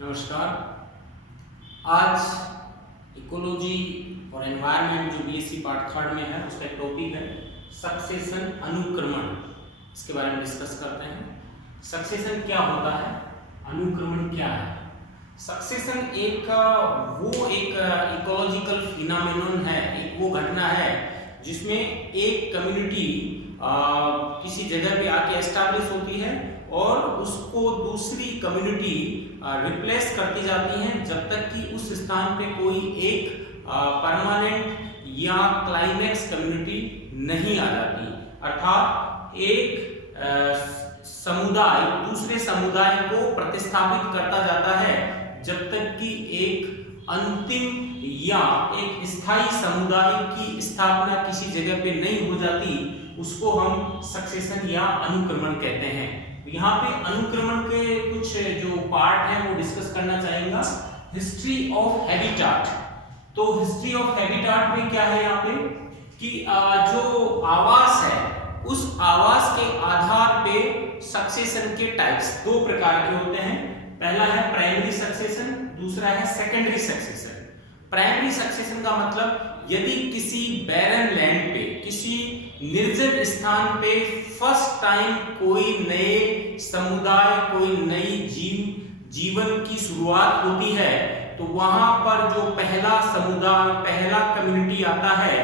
नमस्कार। आज इकोलॉजी और एनवायरनमेंट जो बीएससी पार्ट थर्ड में है उसका टॉपिक है सक्सेशन, अनुक्रमण। इसके बारे में डिस्कस करते हैं। सक्सेशन क्या होता है, अनुक्रमण क्या है। सक्सेशन एक इकोलॉजिकल फिनोमेनन है, एक वो घटना है जिसमें एक कम्युनिटी किसी जगह पे आके एस्टैब्लिश होती है और उसको दूसरी कम्युनिटी रिप्लेस करती जाती है जब तक कि उस स्थान पे कोई एक परमानेंट या क्लाइमेक्स कम्युनिटी नहीं आ जाती। अर्थात एक समुदाय दूसरे समुदाय को प्रतिस्थापित करता जाता है जब तक कि एक अंतिम या एक स्थायी समुदाय की स्थापना किसी जगह पे नहीं हो जाती, उसको हम सक्सेशन या अनुक्रमण कहते हैं। यहाँ पे अनुक्रमण के कुछ जो पार्ट है वो डिस्कस करना चाहेंगे। History of habitat. तो हिस्ट्री ऑफ हैबिटाट में क्या है यहाँ पे कि जो आवास है उस आवास के आधार पे सक्सेशन के टाइप्स दो प्रकार के होते हैं। पहला है प्राइमरी सक्सेशन, दूसरा है सेकेंडरी सक्सेशन। प्राइमरी सक्सेशन का मतलब यदि किसी बैरन लैंड पे, किसी निर्जन स्थान पे फर्स्ट टाइम कोई नए समुदाय, कोई नई जीवन की शुरुआत होती है तो वहां पर जो पहला समुदाय, पहला कम्युनिटी आता है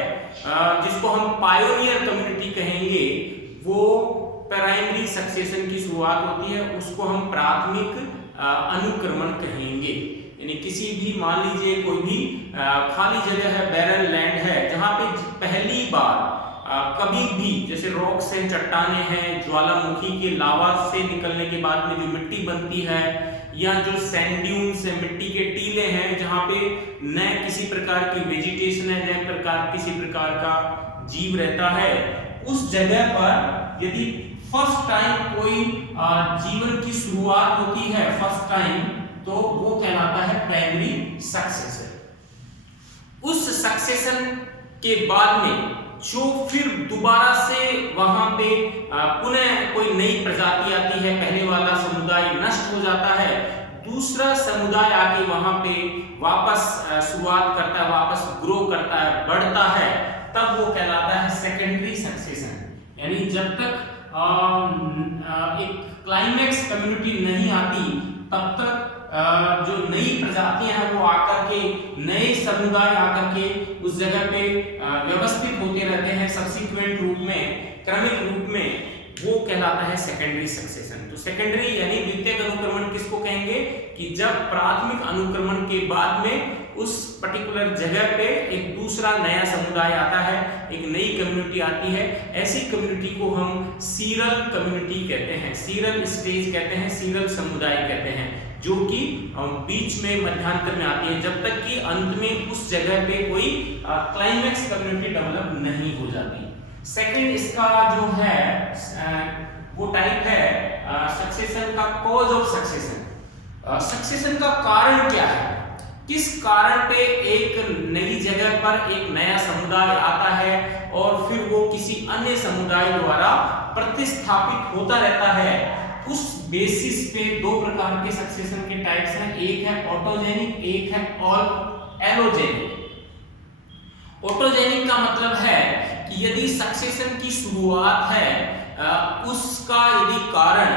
जिसको हम पायोनियर कम्युनिटी कहेंगे, वो प्राइमरी सक्सेशन की शुरुआत होती है, उसको हम प्राथमिक अनुक्रमण कहेंगे। यानी किसी भी, मान लीजिए कोई भी खाली जगह है, बैरन लैंड है, जहां पे पहली बार कभी भी, जैसे रॉक से चट्टाने हैं, ज्वालामुखी के लावा से निकलने के बाद में जो मिट्टी बनती है, या जो सैंड ड्यून्स है, मिट्टी के टीले हैं, जहां पे न किसी प्रकार की वेजिटेशन है, न किसी प्रकार का जीव रहता है, उस जगह पर यदि फर्स्ट टाइम कोई जीवन की शुरुआत होती है, फर्स्ट टाइम, तो वो कहलाता है प्राइमरी सक्सेशन। उस सक्सेशन के बाद में जो फिर दोबारा से वहां पे पुनः कोई नई प्रजाति आती है, पहले वाला समुदाय नष्ट हो जाता है, दूसरा समुदाय आके वहां पे वापस शुरुआत करता है, वापस ग्रो करता है, बढ़ता है, तब वो कहलाता है सेकेंडरी सक्सेशन। यानी जब तक एक क्लाइमेक्स कम्युनिटी नहीं आती तब तक जो नई प्रजातियां हैं वो आकर के, नए समुदाय आकर के उस जगह पे व्यवस्थित होते रहते हैं सब्सिक्वेंट रूप में, क्रमिक रूप में, वो कहलाता है सेकेंडरी सक्सेशन। तो सेकेंडरी यानी द्वितीयक अनुक्रमण किसको कहेंगे कि जब प्राथमिक अनुक्रमण के बाद में उस पर्टिकुलर जगह पे एक दूसरा नया समुदाय आता है, एक नई कम्युनिटी आती है। ऐसी कम्युनिटी को हम सीरल कम्युनिटी कहते हैं, सीरल स्टेज कहते हैं, सीरल समुदाय कहते हैं, जो कि बीच में मध्यांतर में आती है जब तक कि अंत में उस जगह पे कोई क्लाइमेक्स कम्युनिटी डेवलप नहीं हो जाती। सेकंड इसका जो है वो टाइप है सक्सेशन का कॉज ऑफ सक्सेशन। सक्सेशन का कारण क्या है, किस कारण पे एक नई जगह पर एक नया समुदाय आता है और फिर वो किसी अन्य समुदाय द्वारा प्रतिस्थापित होता रहता है। उस बेसिस पे दो प्रकार के सक्सेशन के टाइप्स हैं, एक है ऑटोजेनिक, एक है एलोजेनिक। ऑटोजेनिक का मतलब है कि यदि सक्सेशन की शुरुआत है, उसका यदि कारण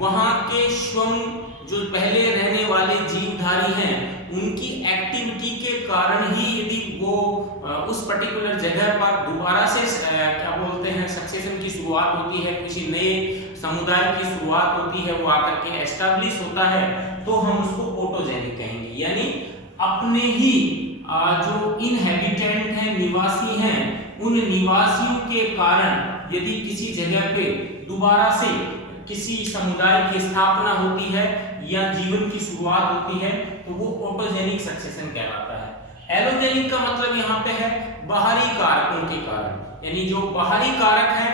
वहां के स्वयं जो पहले रहने वाले जीवधारी हैं उनकी एक्टिविटी के कारण ही यदि वो उस पर्टिकुलर जगह पर दोबारा से क्या बोलते हैं सक्सेशन की शुरुआत होती है, किसी नए समुदाय की शुरुआत होती है, वो आकर के एस्टैब्लिश होता है, तो हम उसको ऑटोजेनिक कहेंगे। यानी अपने ही जो इनहैबिटेंट हैं, निवासी हैं, उन निवासियों के कारण यदि किसी जगह पे दोबारा से किसी समुदाय की स्थापना होती है या जीवन की शुरुआत होती है, तो वो ऑटोजेनिक सक्सेशन कहलाता है। एलोजेनिक का मतलब यहाँ पे है बाहरी कारकों के कारण, यानी जो बाहरी कारक है,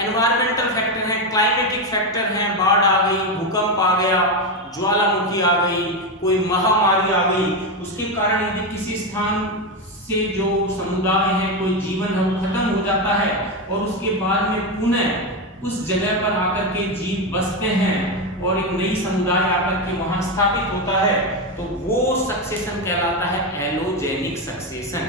एनवायरमेंटल फैक्टर है, क्लाइमेटिक फैक्टर है, बाढ़ आ गई, भूकंप आ गया, ज्वालामुखी आ गई, कोई महामारी आ गई, उसके कारण यदि किसी स्थान से जो समुदाय है, कोई जीवन है, वो खत्म हो जाता है और उसके बाद में पुनः उस जगह पर आकर के जीव बसते हैं और एक नई समुदाय आकर के वहां स्थापित होता है, तो वो सक्सेशन कहलाता है एलोजेनिक सक्सेशन।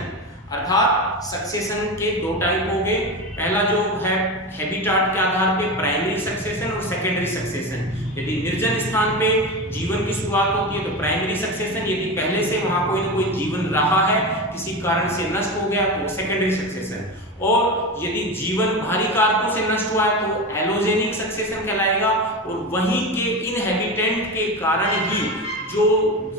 अर्थात सक्सेशन के दो टाइप हो गए, पहला जो है हैबिटाट के आधार पे प्राइमरी सक्सेशन और सेकेंडरी सक्सेशन। यदि निर्जन स्थान पे जीवन की शुरुआत होती है तो प्राइमरी सक्सेशन, यदि पहले से वहां कोई ना कोई जीवन रहा है, किसी कारण से नष्ट हो गया तो सेकेंडरी सक्सेशन, और यदि जीवन बाहरी कारकों से नष्ट हुआ है तो एलोजेनिक सक्सेशन कहलाएगा। और वहीं के इनहैबिटेंट के कारण ही जो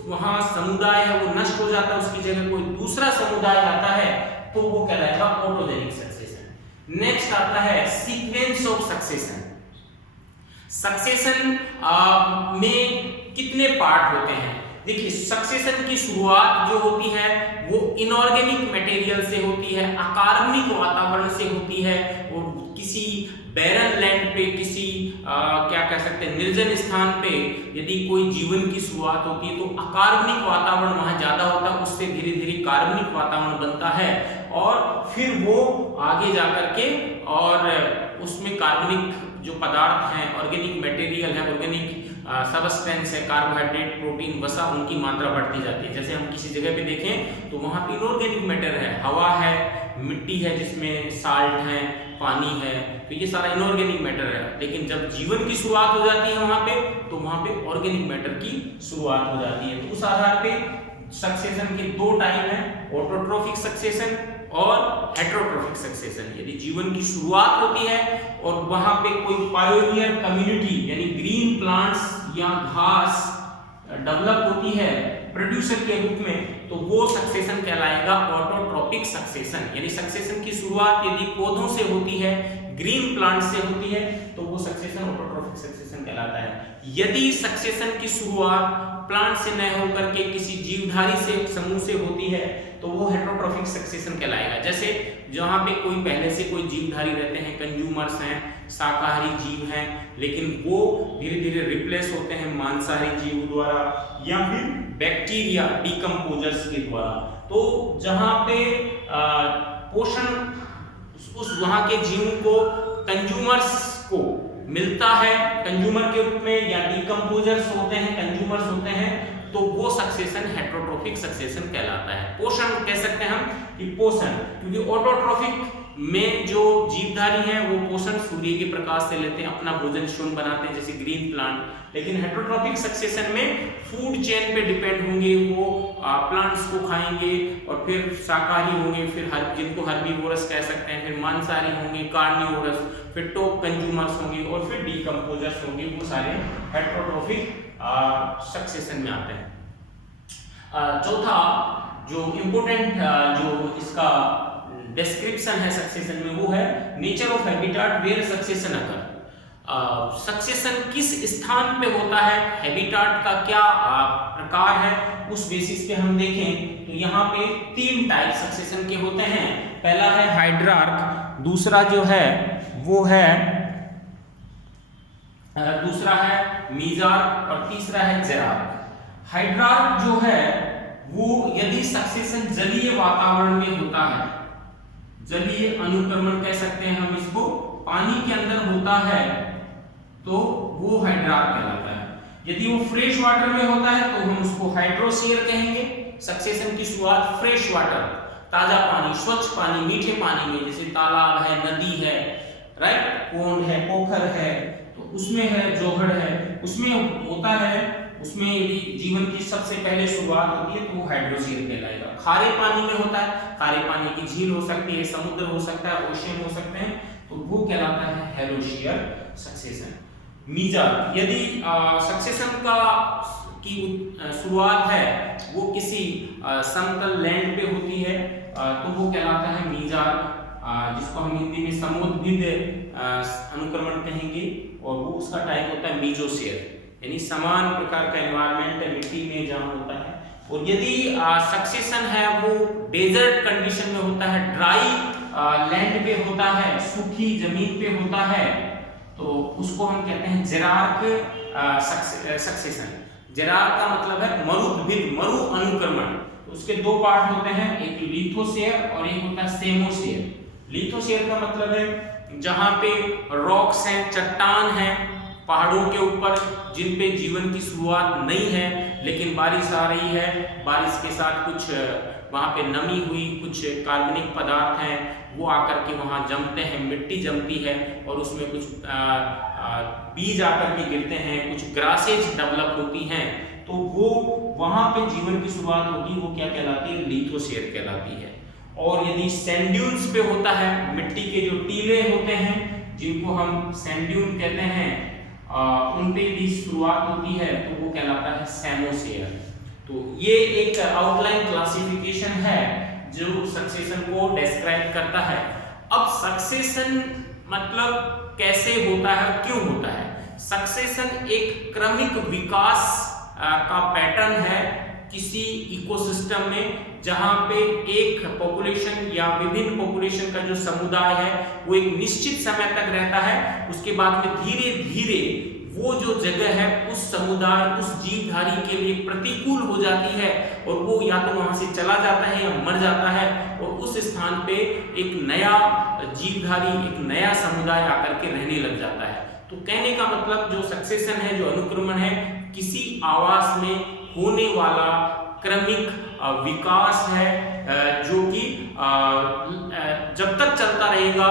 वहां समुदाय है वो नष्ट हो जाता है, उसकी जगह कोई दूसरा समुदाय आता है तो वो कहलाएगा ऑटोजेनिक सक्सेशन। नेक्स्ट आता है सीक्वेंस ऑफ सक्सेशन। सक्सेशन में कितने पार्ट होते हैं? देखिए, सक्सेशन की शुरुआत जो होती है वो इनऑर्गेनिक मटेरियल से होती है, अकार्बनिक वातावरण से होती है, और किसी बैरन लैंड पे, किसी क्या कह सकते हैं, निर्जन स्थान पे यदि कोई जीवन की शुरुआत होती है तो अकार्बनिक वातावरण वहां ज्यादा होता है, उससे धीरे धीरे कार्बनिक वातावरण बनता है, और फिर वो आगे जाकर के और उसमें कार्बनिक जो पदार्थ हैं, ऑर्गेनिक मटेरियल है, ऑर्गेनिक सबस्टेंस है, कार्बोहाइड्रेट, प्रोटीन, वसा, उनकी मात्रा बढ़ती जाती है। जैसे हम किसी जगह पे देखें तो वहां पे इनऑर्गेनिक मैटर है, हवा है, मिट्टी है जिसमें साल्ट है, पानी है, तो ये सारा इनऑर्गेनिक मैटर है। लेकिन जब जीवन की शुरुआत हो जाती है वहां पे, तो वहां पे ऑर्गेनिक मैटर की शुरुआत हो जाती है। तो उस आधार पे सक्सेशन के दो टाइप हैं, ऑटोट्रोफिक सक्सेशन और हेटेरोट्रोफिक सक्सेशन। यदि जीवन की शुरुआत होती है और वहां पे कोई पायोनियर कम्युनिटी यानी ग्रीन प्लांट्स या घास डेवलप होती है प्रोड्यूसर के रूप में, तो वो सक्सेशन कहलाएगा ऑटोट्रोपिक सक्सेशन। यानी सक्सेशन की शुरुआत यदि पौधों से होती है, ग्रीन प्लांट से होती है, तो वो सक्सेशन ऑटोट्रोपिक सक्सेशन कहलाता है। यदि सक्सेशन की शुरुआत प्लांट से न होकर के किसी जीवधारी से समूह से होती है तो वो हेटेरोट्रोफिक सक्सेशन कहलाएगा। जैसे जहां पे कोई पहले से कोई जीवधारी रहते हैं, कंज्यूमर्स हैं, शाकाहारी जीव हैं, लेकिन वो धीरे धीरे रिप्लेस होते हैं मांसाहारी जीव द्वारा या फिर बैक्टीरिया डिकम्पोजर्स के द्वारा। तो जहां पे पोषण उस वहां के जीवों को कंज्यूमर्स को मिलता है कंज्यूमर के रूप में, या डिकम्पोजर्स होते हैं, कंज्यूमर्स होते हैं, तो वो सक्सेशन हेटेरोट्रोफिक सक्सेशन कहलाता है। पोषण कह सकते हैं हम कि पोषण, क्योंकि ऑटोट्रोफिक में जो जीवधारी हैं वो पोषण सूर्य के प्रकाश से लेते हैं, अपना भोजन स्वयं बनाते हैं जैसे ग्रीन प्लांट। लेकिन हेटेरोट्रोफिक सक्सेशन में फूड चेन पे डिपेंड होंगे, वो प्लांट्स को खाएंगे और फिर शाकाहारी होंगे, फिर जिनको हर्बीवोरस कह सकते हैं, फिर मांसाहारी होंगे, कार्निवोरस, फिर टॉप कंज्यूमर्स होंगे और फिर डिकम्पोजर्स होंगे। वो सारे हेटेरोट्रोफिक सक्सेशन में आते हैं। चौथा जो इम्पोर्टेंट जो इसका डिस्क्रिप्शन है सक्सेशन में, वो है nature of habitat where succession occur. Succession किस स्थान पे होता है, हैबिटाट का क्या प्रकार है, उस बेसिस पे हम देखें तो यहाँ पे तीन टाइप सक्सेशन के होते हैं। पहला है हाइड्रार्क, दूसरा जो है वो है दूसरा है मीजार्क और तीसरा है जेरार्क। हाइड्रार्क जो है वो यदि सक्सेशन जलीय वातावरण में होता है, जलीय अनुक्रमण कह सकते हैं हम इसको, पानी के अंदर होता है तो वो हाइड्रार्क कहलाता है। यदि वो फ्रेश वाटर में होता है तो हम उसको हाइड्रोशियर कहेंगे। सक्सेशन की शुरुआत फ्रेश वाटर, ताजा पानी, स्वच्छ पानी, मीठे पानी में, जैसे तालाब है, नदी है, राइट, पोंड है, पोखर है, तो उसमें है, जोहड़ है, उसमें होता है, उसमें यदि जीवन की सबसे पहले शुरुआत होती है तो वो हाइड्रोशियर कहलाएगा। खारे पानी में होता है, खारे पानी की झील हो सकती है, समुद्र हो सकता है, ओशियन हो सकते हैं, तो वो कहलाता है हेलोशियर सक्सेशन। मीजार्क, यदि सक्सेशन की शुरुआत है वो किसी समतल लैंड पे होती है तो वो कहलाता है मीजार्क, जिसको हम हिंदी में समोद्भिद अनुक्रमण कहेंगे, और वो उसका टाइप होता है मीजोशियर, यानी समान प्रकार का एनवायरनमेंट है मिट्टी में जहाँ होता है। और यदि सक्सेशन है वो डेजर्ट कंडीशन में होता है, ड्राई लैंड पे होता है, सूखी जमीन पे होता है, तो उसको हम कहते हैं जेरार्क सक्सेशन। जेरार्क का मतलब है मरुद्भिद, मरु अनुक्रमण। तो उसके दो पार्ट होते हैं, एक लिथोशियर और एक होता है सेमोशियर। लिथोशियर का मतलब है जहां पे रॉक्स हैं, चट्टान है, पहाड़ों के ऊपर जिन पे जीवन की शुरुआत नहीं है, लेकिन बारिश आ रही है, बारिश के साथ कुछ वहाँ पे नमी हुई, कुछ कार्बनिक पदार्थ हैं वो आकर के वहाँ जमते हैं, मिट्टी जमती है और उसमें कुछ बीज आकर के गिरते हैं, कुछ ग्रासेज डेवलप होती हैं, तो वो वहाँ पे जीवन की शुरुआत होगी। वो क्या कहलाती है? लिथोस्फीयर कहलाती है। और यदि सैंड ड्यून्स पे होता है, मिट्टी के जो टीले होते हैं जिनको हम सैंड ड्यून कहते हैं, उन पे भी शुरुआत होती है तो वो कहलाता है सेमोसेयर। तो ये एक आउटलाइन क्लासिफिकेशन है जो सक्सेशन को डिस्क्राइब करता है। अब सक्सेशन मतलब कैसे होता है, क्यों होता है? सक्सेशन एक क्रमिक विकास का पैटर्न है किसी इकोसिस्टम में, जहां पे एक पॉपुलेशन या विभिन्न पॉपुलेशन का जो समुदाय है वो एक निश्चित समय तक रहता है, उसके बाद में धीरे धीरे वो जो जगह है उस समुदाय, उस जीवधारी के लिए प्रतिकूल हो जाती है और वो या तो वहां से चला जाता है या मर जाता है और उस स्थान पे एक नया जीवधारी, एक नया समुदाय आकर के रहने लग जाता है। तो कहने का मतलब जो सक्सेशन है, जो अनुक्रमण है, किसी आवास में होने वाला क्रमिक विकास है जो कि जब तक चलता रहेगा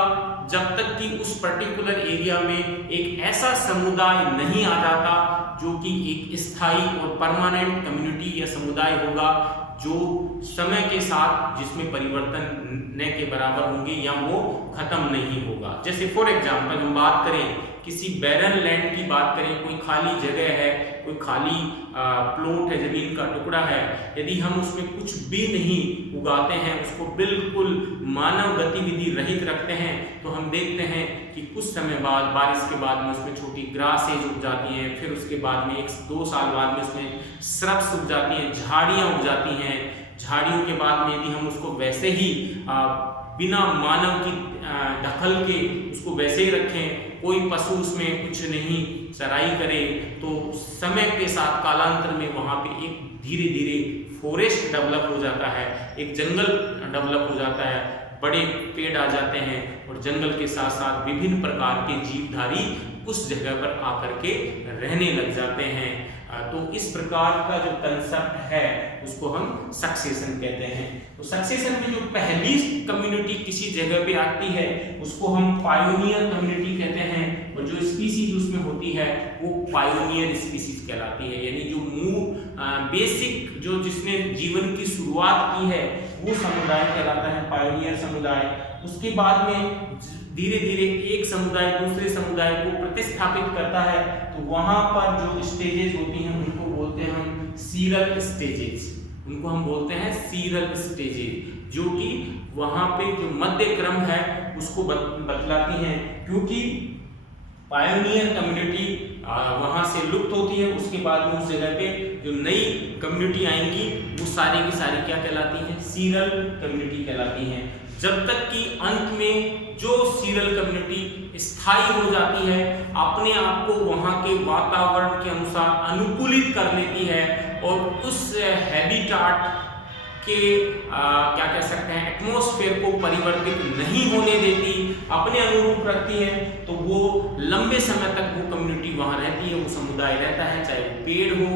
जब तक कि उस पर्टिकुलर एरिया में एक ऐसा समुदाय नहीं आ जाता जो कि एक स्थायी और परमानेंट कम्युनिटी या समुदाय होगा जो समय के साथ जिसमें परिवर्तन न के बराबर होंगे या वो खत्म नहीं होगा। जैसे फॉर एग्जांपल हम बात करें, किसी बैरन लैंड की बात करें, कोई खाली जगह है, कोई खाली प्लॉट है, जमीन का टुकड़ा है, यदि हम उसमें कुछ भी नहीं उगाते हैं, उसको बिल्कुल मानव गतिविधि रहित रखते हैं, तो हम देखते हैं कि कुछ समय बाद, बारिश के बाद में उसमें छोटी ग्रासेज उग जाती हैं, फिर उसके बाद में 1-2 साल बाद में उसमें श्रब्स उग जाती हैं, झाड़ियाँ उग जाती हैं। झाड़ियों के बाद में यदि हम उसको वैसे ही बिना मानव की दखल के उसको वैसे ही रखें, कोई पशु उसमें कुछ नहीं चराई करे, तो समय के साथ कालांतर में वहाँ पे एक धीरे धीरे फॉरेस्ट डेवलप हो जाता है, एक जंगल डेवलप हो जाता है, बड़े पेड़ आ जाते हैं और जंगल के साथ साथ विभिन्न प्रकार के जीवधारी उस जगह पर आकर के रहने लग जाते हैं। तो इस प्रकार का जो कंसेप्ट है उसको हम सक्सेशन कहते हैं। तो सक्सेशन में जो पहली कम्युनिटी किसी जगह पे आती है उसको हम पायोनियर कम्युनिटी कहते हैं, और जो स्पीसीज उसमें होती है वो पायोनियर स्पीसीज कहलाती है, यानी जो बेसिक जो जिसने जीवन की शुरुआत की है वो समुदाय कहलाता है पायोनियर समुदाय। उसके बाद में धीरे धीरे एक समुदाय दूसरे समुदाय को प्रतिस्थापित करता है, तो वहां पर जो स्टेजेस होती हैं उनको बोलते हैं हम सीरल स्टेजेस, उनको हम बोलते हैं सीरल स्टेजेस, जो कि वहां पे जो मध्य क्रम है उसको बतलाती हैं। क्योंकि पायोनियर कम्युनिटी वहां से लुप्त होती है, उसके बाद में उस जगह पे जो नई कम्युनिटी आएंगी वो सारी की सारी क्या कहलाती हैं? सीरल कम्युनिटी कहलाती हैं। जब तक कि अंत में जो सीरल कम्युनिटी स्थायी हो जाती है, अपने आप को वहाँ के वातावरण के अनुसार अनुकूलित कर लेती है और उस हैबिटाट के क्या कह सकते हैं एटमॉस्फेयर को परिवर्तित नहीं होने देती, अपने अनुरूप रखती है, तो वो लंबे समय तक वो कम्युनिटी वहाँ रहती है, वो समुदाय रहता है, चाहे वो पेड़ हो,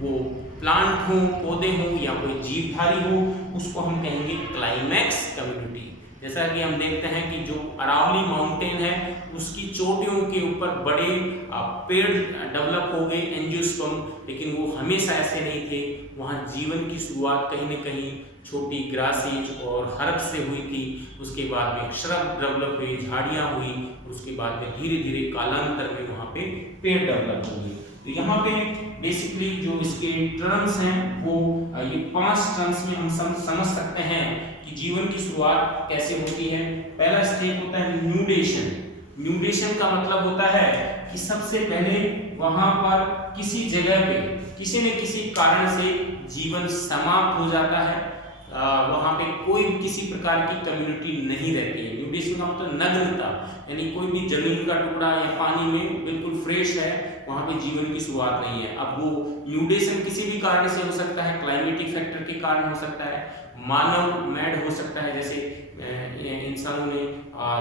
वो प्लांट हो, पौधे हो या कोई जीवधारी हो, उसको हम कहेंगे क्लाइमैक्स कम्युनिटी। जैसा कि हम देखते हैं कि जो अरावली माउंटेन है उसकी चोटियों के ऊपर बड़े पेड़ डेवलप हो गए एंजियोस्पर्म, लेकिन वो हमेशा ऐसे नहीं थे। वहाँ जीवन की शुरुआत कहीं न कहीं छोटी ग्रासेज और हर्ब से हुई थी, उसके बाद में श्रब डेवलप हुई, झाड़ियाँ हुई, उसके बाद में धीरे धीरे कालांतर में वहाँ पे पेड़ डेवलप हुए। तो यहाँ पे बेसिकली जो इसके टर्म्स हैं वो ये 5 टर्म्स में हम समझ सकते हैं कि जीवन की शुरुआत कैसे होती है। पहला स्टेप होता है न्यूडेशन। न्यूडेशन का मतलब होता है कि सबसे पहले वहां पर किसी जगह पे किसी न किसी कारण से जीवन समाप्त हो जाता है, वहां पे कोई किसी प्रकार की कम्युनिटी नहीं रहती है। न्यूडेशन का मतलब नग्नता, यानी कोई भी जमीन का टुकड़ा या पानी में बिल्कुल फ्रेश है, वहां पे जीवन की शुरुआत नहीं है। अब वो न्यूडेशन किसी भी कारण से हो सकता है, क्लाइमेटिक फैक्टर के कारण हो सकता है, मानव मैड हो सकता है, जैसे इंसानों ने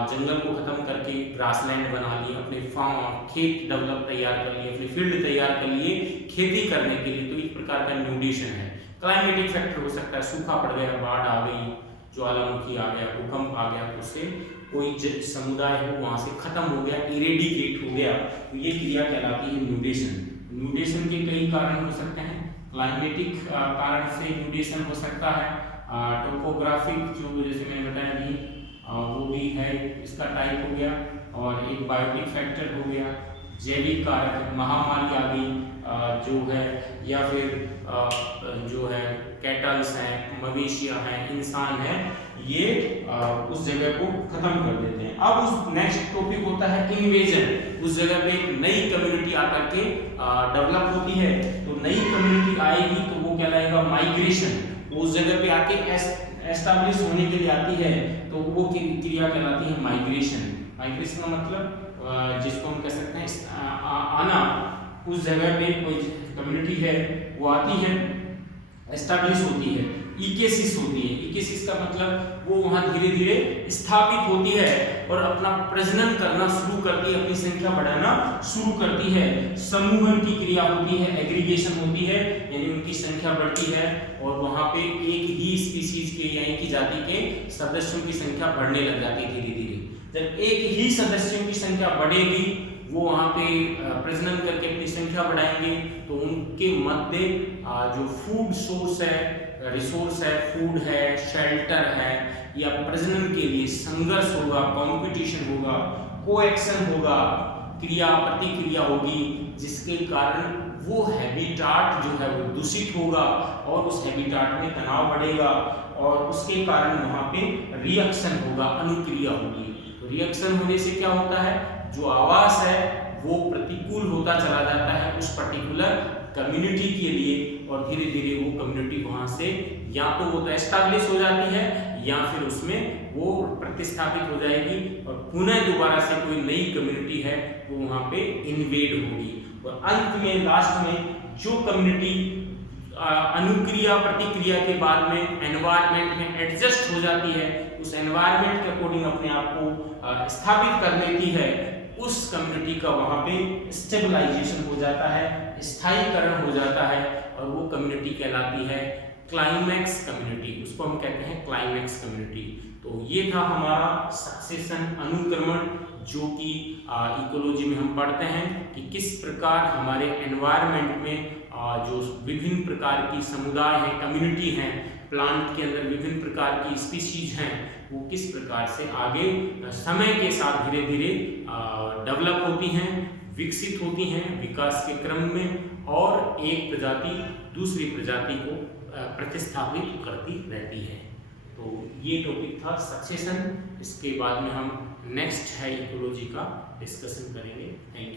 जंगल को खत्म करके ग्रासलैंड बना लिए, अपने फार्म खेत डेवलप तैयार कर लिए, अपने फील्ड तैयार कर लिए खेती करने के लिए, तो एक प्रकार का न्यूडिशन है। क्लाइमेटिक फैक्टर हो सकता है, सूखा पड़ गया, बाढ़ आ गई, ज्वालामुखी आ गया, भूकंप आ गया, तो उससे कोई समुदाय हो वहां से खत्म हो गया, इरेडिकेट हो गया, तो ये क्रिया कहलाती है न्यूडेशन। न्यूडेशन के कई कारण हो सकते हैं, क्लाइमेटिक कारण से न्यूडेशन हो सकता है, टोपोग्राफिक जो जैसे मैंने बताया अभी वो भी है, इसका टाइप हो गया, और एक बायोटिक फैक्टर हो गया, जैविक कारक, महामारी आ गई जो है, या फिर जो है कैटल्स हैं, मवेशियां हैं, इंसान हैं, ये उस जगह को खत्म कर देते हैं। अब उस नेक्स्ट टॉपिक होता है इन्वेजन। उस जगह पे एक नई कम्युनिटी आकर के डेवलप होती है, तो नई कम्युनिटी आएगी तो वो कहलाएगा माइग्रेशन। उस जगह पे आके एस्टैब्लिश होने के लिए आती है, तो वो क्रिया कहलाती है माइग्रेशन। माइग्रेशन का मतलब जिसको हम कह सकते हैं आना, उस जगह पे कोई कम्युनिटी है वो आती है, एस्टैब्लिश होती है, इकेसिस होती है। इकेसिस का मतलब वो वहाँ धीरे धीरे स्थापित होती है और अपना प्रजनन करना शुरू करती है, अपनी संख्या बढ़ाना शुरू करती है। समूहन की क्रिया होती है, एग्रीगेशन होती है, यानी उनकी संख्या बढ़ती है और वहाँ पे एक ही स्पीसीज के या एक ही जाति के सदस्यों की संख्या बढ़ने लग जाती है धीरे धीरे। जब एक ही सदस्यों की संख्या बढ़ेगी, वो वहाँ पे प्रजनन करके अपनी संख्या बढ़ाएंगे, तो उनके मध्य जो फूड सोर्स है, रिसोर्स है, फूड है, शेल्टर है, या प्रजनन के लिए संघर्ष होगा, कंपटीशन होगा, कोएक्शन होगा, क्रिया प्रतिक्रिया होगी, जिसके कारण वो हैबिटाट जो है वो दूषित होगा और उस हैबिटाट में तनाव बढ़ेगा और उसके कारण वहाँ पे रिएक्शन होगा, अनुक्रिया होगी। तो रिएक्शन होने से क्या होता है, जो आवास है वो प्रतिकूल होता चला जाता है उस पर्टिकुलर कम्युनिटी के लिए, और धीरे धीरे वो कम्युनिटी वहां से या तो वो एस्टैब्लिश हो जाती है या फिर उसमें वो प्रतिस्थापित हो जाएगी और पुनः दोबारा से कोई नई कम्युनिटी है वो वहां पे इन्वेड होगी। और अंत में लास्ट में जो कम्युनिटी अनुक्रिया प्रतिक्रिया के बाद में एनवायरनमेंट में एडजस्ट हो जाती है, उस एनवायरनमेंट के अकॉर्डिंग अपने आप को स्थापित कर लेती है, उस कम्युनिटी का वहां पे स्टेबलाइजेशन हो जाता है, स्थायीकरण हो जाता है, और वो कम्युनिटी कहलाती है क्लाइमैक्स कम्युनिटी। उसको हम कहते हैं क्लाइमैक्स कम्युनिटी। तो ये था हमारा सक्सेशन, अनुक्रमण, जो कि इकोलॉजी में हम पढ़ते हैं कि किस प्रकार हमारे एनवायरनमेंट में जो विभिन्न प्रकार की समुदाय हैं, कम्युनिटी हैं, प्लांट के अंदर विभिन्न प्रकार की स्पीशीज हैं, वो किस प्रकार से आगे समय के साथ धीरे धीरे डेवलप होती हैं, विकसित होती हैं विकास के क्रम में, और एक प्रजाति दूसरी प्रजाति को प्रतिस्थापित करती रहती है। तो ये टॉपिक था सक्सेशन। इसके बाद में हम नेक्स्ट है इकोलॉजी का डिस्कशन करेंगे। Thank you.